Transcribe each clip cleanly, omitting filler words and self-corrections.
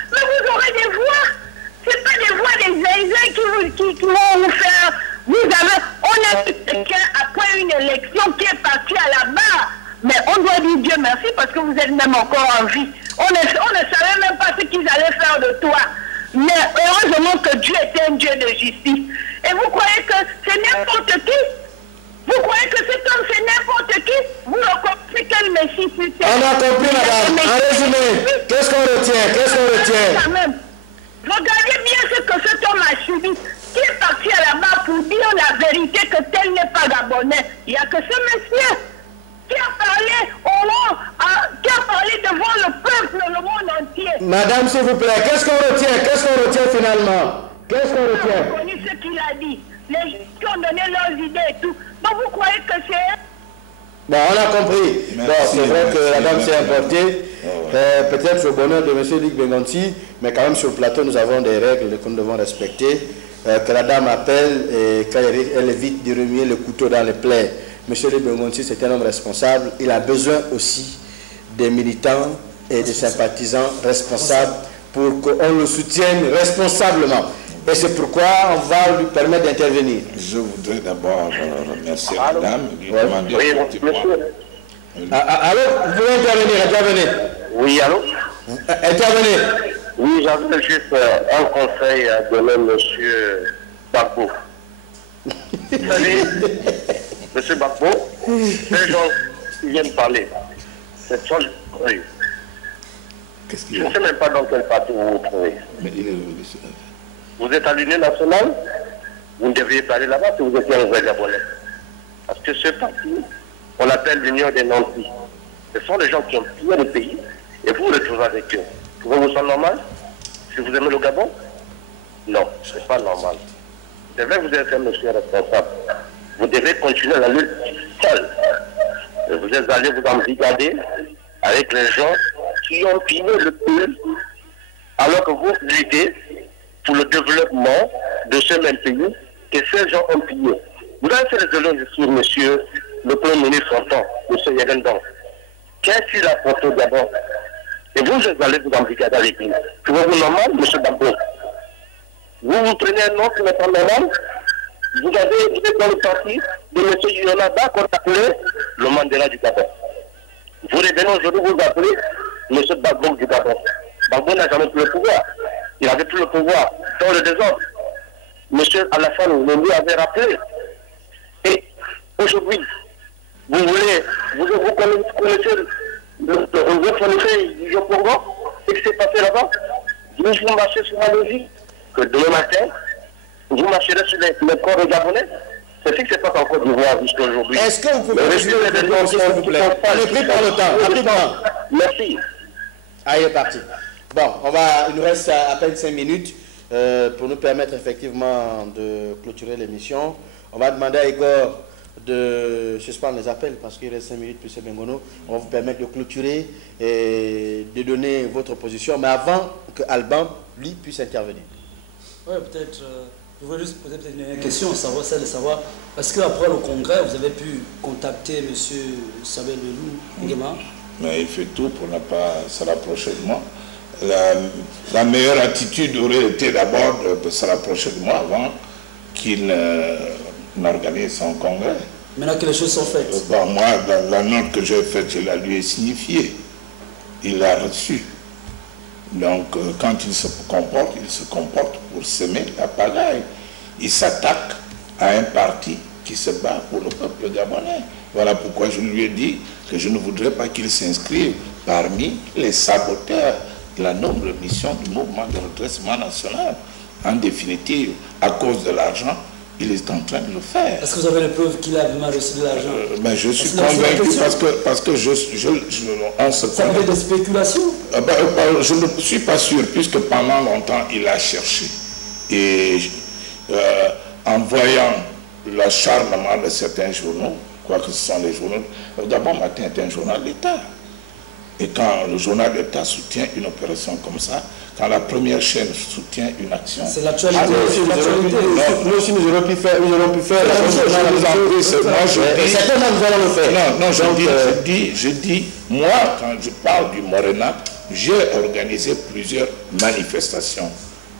Mais vous aurez des voix. C'est pas des voix des zézés qui vont vous faire. On a quelqu'un après une élection qui est parti à la barre. Mais on doit dire Dieu merci parce que vous êtes même encore en vie. On ne savait même pas ce qu'ils allaient faire de toi. Mais heureusement que Dieu est un Dieu de justice. Et vous croyez que c'est n'importe qui? Vous croyez que cet homme c'est n'importe qui? Vous le comprenez quel Messie c'est? On a compris, madame. En résumé, qu'est-ce qu'on retient? Qu'est-ce qu'on retient? Regardez bien ce que cet homme a subi. Qui est parti à la barre pour dire la vérité que tel n'est pas gabonais? Il n'y a que ce monsieur qui a parlé qui a parlé devant le peuple, le monde entier. Madame, s'il vous plaît, qu'est-ce qu'on retient? Qu'est-ce qu'on retient finalement? Qu'est-ce qu'on retient? Vous connaissez ce qu'il a dit. Les gens qui ont donné leurs idées et tout. Donc vous croyez que c'est... Bon, on a compris. Bon, c'est vrai que la dame s'est emportée. Peut-être au bonheur de M. Luc Bengonti, mais quand même sur le plateau, nous avons des règles que nous devons respecter. Que la dame appelle et qu'elle évite de remuer le couteau dans les plaies. M. Luc Bengonti, c'est un homme responsable. Il a besoin aussi des militants et des sympathisants responsables pour qu'on le soutienne responsablement. Et c'est pourquoi on va lui permettre d'intervenir. Je voudrais d'abord remercier madame, lui demander un petit point. Allô, vous pouvez intervenir, intervenez. Oui, allô? Intervenez. Oui, j'avais juste un conseil à donner à M. Gbagbo. Vous savez, M. Gbagbo, ces gens qui viennent parler, ce sont les conseils. Je ne sais même pas dans quel parti vous vous trouvez. Mais il est révolutionnaire. Vous êtes à l'Union nationale, vous ne devriez pas aller là-bas si vous étiez un vrai Gabonais. Parce que ce parti, on l'appelle l'Union des nantis. Ce sont les gens qui ont pillé le pays et vous vous retrouvez avec eux. Trouvez-vous ça normal? Si vous aimez le Gabon? Non, ce n'est pas normal. C'est vrai que vous êtes un monsieur responsable. Vous devez continuer la lutte seul. Et vous êtes allé vous embrigader avec les gens qui ont pillé le pays alors que vous luttez pour le développement de ce même pays que ces gens ont pillé. Vous avez fait les éloges sur monsieur le Premier ministre sortant, monsieur Yagendan. Qu'est-ce qu'il a apporté d'abord? Et vous allez vous embrigader avec lui. Trouvez-vous normal, monsieur Gbagbo? Vous prenez un nom qui n'est pas normal. Vous êtes dans le parti de monsieur Yonada qu'on appelait le Mandela du Gabon. Vous revenez aujourd'hui, vous appelez monsieur Gbagbo du Gabon. Gbagbo n'a jamais pris le pouvoir. Il avait pris le pouvoir dans le désordre. Monsieur Alassane le lui avait rappelé. Et aujourd'hui, vous connaissez vous connaissez Yopongo, ce qui s'est passé là-bas. Vous marchez sur la logique que demain matin, vous marcherez sur les corps des Gabonais. C'est ce qui se passe en Côte d'Ivoire jusqu'à aujourd'hui. Est-ce que vous pouvez résumer le propos, s'il vous plaît? On est pris par le temps, rapidement. Merci. Ah, il est parti. Bon, il nous reste à peine 5 minutes pour nous permettre effectivement de clôturer l'émission. On va demander à Igor de suspendre les appels parce qu'il reste 5 minutes plus Bengono. On va vous permettre de clôturer et de donner votre position, mais avant que Alban, lui, puisse intervenir. Oui, peut-être. Je voudrais juste poser une question, celle de savoir, parce qu'après le congrès, vous avez pu contacter M. Sabel Lelou également. Mais il fait tout pour ne pas se rapprocher de moi. La meilleure attitude aurait été d'abord de se rapprocher de moi avant qu'il n'organise son congrès. Maintenant que les choses sont faites. Bon, moi, la note que j'ai faite, je la lui ai signifiée. Il l'a reçue. Donc, quand il se comporte pour semer la pagaille. Il s'attaque à un parti qui se bat pour le peuple gabonais. Voilà pourquoi je lui ai dit que je ne voudrais pas qu'il s'inscrive parmi les saboteurs de la noble mission du mouvement de redressement national. En définitive, à cause de l'argent, il est en train de le faire. Est-ce que vous avez les preuves qu'il a vraiment reçu de l'argent? Ben, je suis convaincu parce que on se ça veut dire des spéculations? Je ne suis pas sûr, puisque pendant longtemps, il a cherché. Et en voyant l'acharnement de certains journaux, quoique ce sont les journaux, d'abord Matin est un journal d'État. Et quand le journal d'État soutient une opération comme ça, quand la première chaîne soutient une action... C'est l'actualité. Nous aussi, nous aurons pu faire la chose. Non, je dis, moi, quand je parle du Morena, j'ai organisé plusieurs manifestations.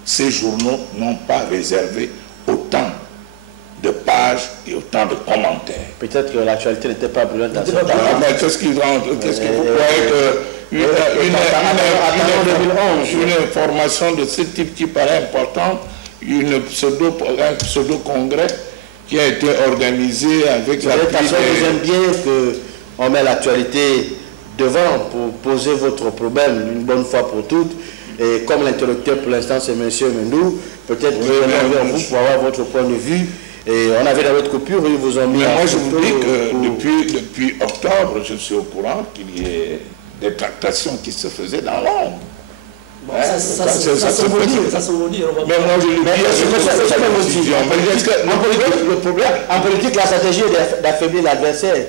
Ces journaux n'ont pas réservé autant de pages et autant de commentaires. Peut-être que l'actualité n'était pas brûlante dans ce temps. Qu'est-ce que vous croyez qu'une information de ce type qui paraît importante, un pseudo-congrès qui a été organisé avec la façon, vous aimez bien qu'on met l'actualité devant pour poser votre problème une bonne fois pour toutes. Et comme l'interlocuteur pour l'instant c'est M. Mendou, peut-être que vers vous pour avoir votre point de vue. Et on avait dans votre coupure, ils vous ont mis... Mais moi je vous dis que depuis octobre, je suis au courant qu'il y ait des tractations qui se faisaient dans l'ombre. Bon, ça se vaut dire. Mais moi je le dis. Le problème, en politique, la stratégie est d'affaiblir l'adversaire.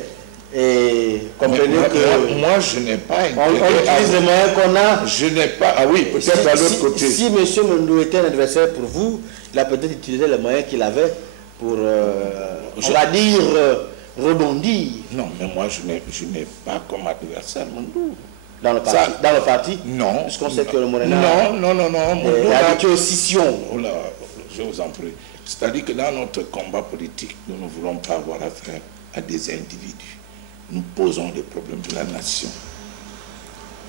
Et comprenez que... Moi, je n'ai pas... On utilise les moyens qu'on a. Je n'ai pas... Ah oui, peut-être à l'autre côté. Si M. Mendou était un adversaire pour vous, il a peut-être utilisé les moyens qu'il avait pour, on va dire, rebondir. Non, mais moi, je n'ai pas comme adversaire Mendou. Dans le parti Non. Parce qu'on sait que le Morena... Non. est habitué aux scissions. Oh là, je vous en prie. C'est-à-dire que dans notre combat politique, nous ne voulons pas avoir affaire à des individus. Nous posons les problèmes de la nation.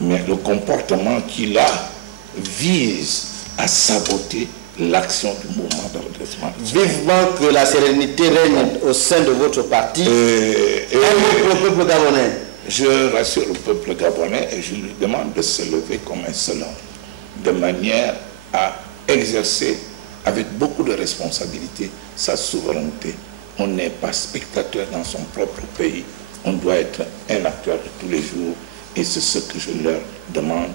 Mais le comportement qu'il a vise à saboter l'action du mouvement de redressement. Vivement que la sérénité règne au sein de votre parti et le peuple gabonais. Je rassure le peuple gabonais et je lui demande de se lever comme un seul homme, de manière à exercer avec beaucoup de responsabilité sa souveraineté. On n'est pas spectateur dans son propre pays. On doit être un acteur de tous les jours et c'est ce que je leur demande.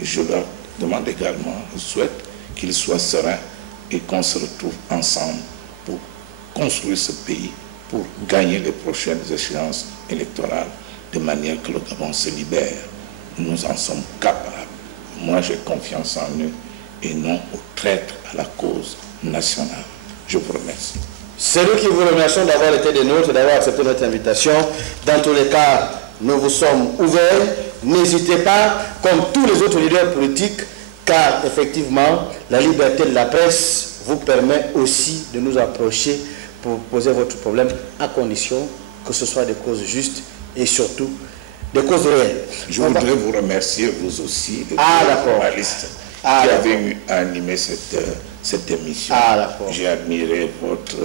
Et je leur demande également, je souhaite qu'ils soient sereins et qu'on se retrouve ensemble pour construire ce pays, pour gagner les prochaines échéances électorales de manière que le Gabon se libère. Nous en sommes capables. Moi, j'ai confiance en eux et non aux traîtres à la cause nationale. Je vous remercie. C'est nous qui vous remercions d'avoir été des nôtres et d'avoir accepté notre invitation. Dans tous les cas, nous vous sommes ouverts. N'hésitez pas, comme tous les autres leaders politiques, car effectivement, la liberté de la presse vous permet aussi de nous approcher pour poser votre problème à condition que ce soit des causes justes et surtout des causes réelles. Je voudrais vous remercier, vous aussi, les journalistes qui avez animé cette émission. J'ai admiré votre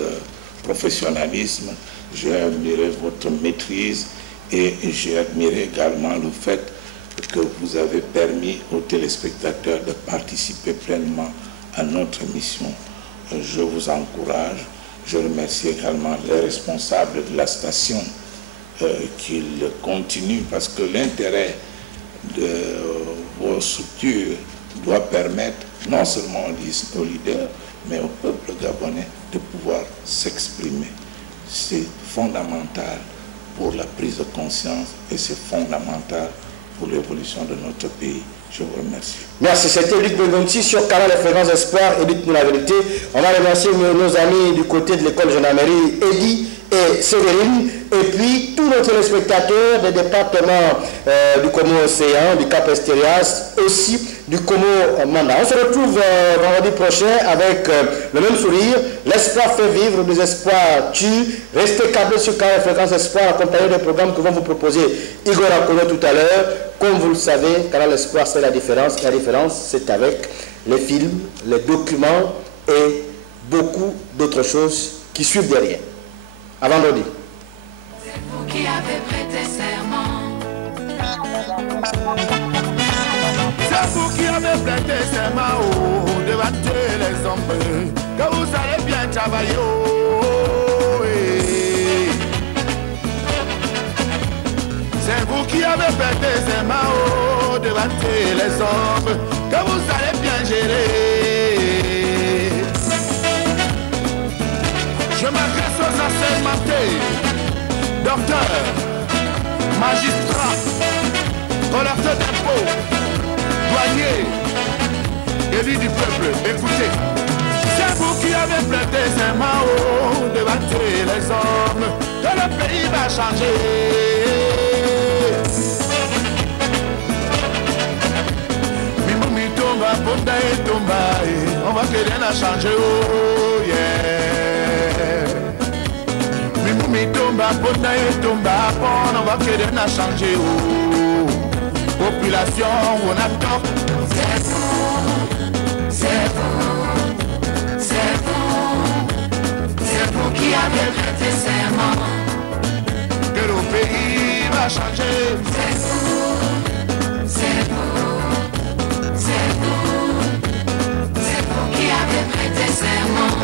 professionnalisme, j'ai admiré votre maîtrise et j'ai admiré également le fait que vous avez permis aux téléspectateurs de participer pleinement à notre émission. Je vous encourage. Je remercie également les responsables de la station qu'ils continuent parce que l'intérêt de vos structures doit permettre non seulement aux leaders, mais au peuple gabonais de pouvoir s'exprimer. C'est fondamental pour la prise de conscience et c'est fondamental pour l'évolution de notre pays. Je vous remercie. Merci, c'était Luc Bengonti sur Canal Fréquence Espoir et dites-nous la vérité. On va remercier nos amis du côté de l'école gendarmerie, Eddy et Séverine, et puis tous nos téléspectateurs des départements du Como-Océan, du Cap-Estérias, aussi du Como-Manda. On se retrouve vendredi prochain avec le même sourire. L'espoir fait vivre, le désespoir tue. Restez câblés sur Canal Fréquence Espoir, accompagné des programmes que vont vous proposer Igor Akono tout à l'heure. Comme vous le savez, Canal Espoir, c'est la différence. Et la différence, c'est avec les films, les documents et beaucoup d'autres choses qui suivent derrière. À vendredi. C'est vous qui avez prêté serment. C'est vous qui avez prêté serment de battre les hommes. Que vous allez bien travailler. C'est vous qui avez prêté serment de battre les hommes. Que vous allez bien gérer. Je m'adresse aux assermentés, docteurs, magistrats, collecteurs d'impôts, douaniers, élus du peuple. Écoutez, c'est vous qui avez prêté serment de battre les hommes, que le pays va changer. tomba, ponda et tomba, on va que rien a changé, oh yeah. Mi tomba, ponda et tomba, on va que rien a changé, oh. Population, on a tort. C'est vous, c'est vous, c'est vous, c'est vous qui avez prêté serment que le pays va changer. C'est vous, c'est vous, c'est vous, c'est vous qui avez prêté serment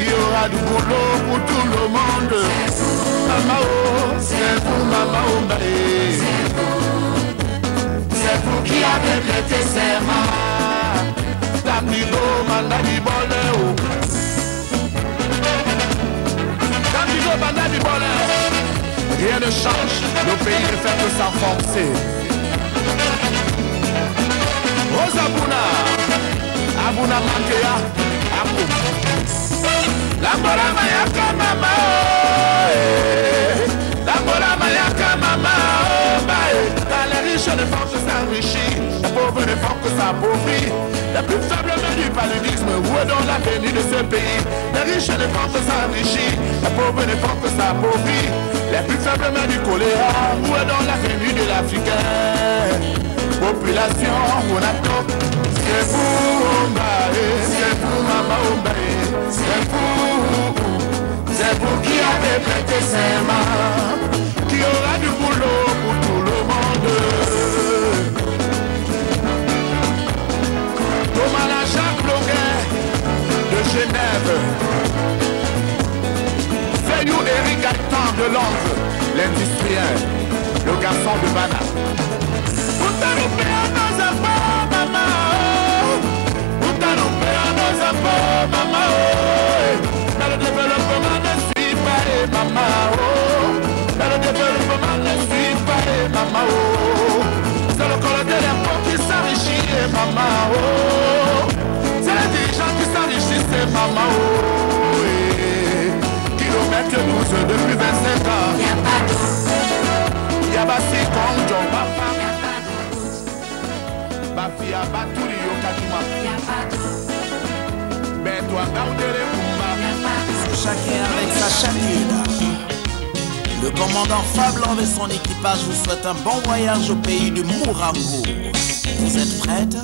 Il y aura du boulot pour tout le monde. C'est vous, Maman, oh, c'est vous, maman, oh, c'est vous qui avez prêté serment. Damido, mandani bole, oh. Damido, mandani bole. Rien ne change, le pays ne fait que s'enfoncer. Rosabuna, Abuna Mantea, Abu. La Bora Mayaka Mama, la Bora Mayaka Mama, les riches ne font que s'enrichir, les pauvres ne font que s'appauvrir. Les plus faibles mains du paludisme, où est donc l'avenir de ce pays? Les riches ne font que s'enrichir, les pauvres ne font que s'appauvrir. Les plus faibles mains du choléra, où est donc l'avenir de l'Africain? Population, on a top. C'est vous, Ombaé, c'est vous, Maman Ombaé, c'est vous qui avez prêté serment, qui aura du boulot pour tout le monde. Thomas Jacques Longuet de Genève, Fayou Eric Gaëtan de Londres, l'industriel, le garçon de Bana. Pour t'arriver à nos enfants, maman, pour t'arriver à nos enfants, maman, mais le développement ne suit pas, maman, mais le développement ne suit pas, maman, c'est le colonel d'impôt qui s'enrichit, maman, c'est les dirigeants qui s'enrichissent, maman, kilomètre 12 depuis 25 ans. Y'a pas d'eau, Y'a pas si con, John Papa. y'a pas d'eau, Bafia Baturi Yokajima. y'a pas d'eau, Ben toi, Gaudere Kumba. y'a pas d'eau. Chacun avec sa chacune. Le commandant Fablan et son équipage vous souhaite un bon voyage au pays du Mourambo. Vous êtes prête?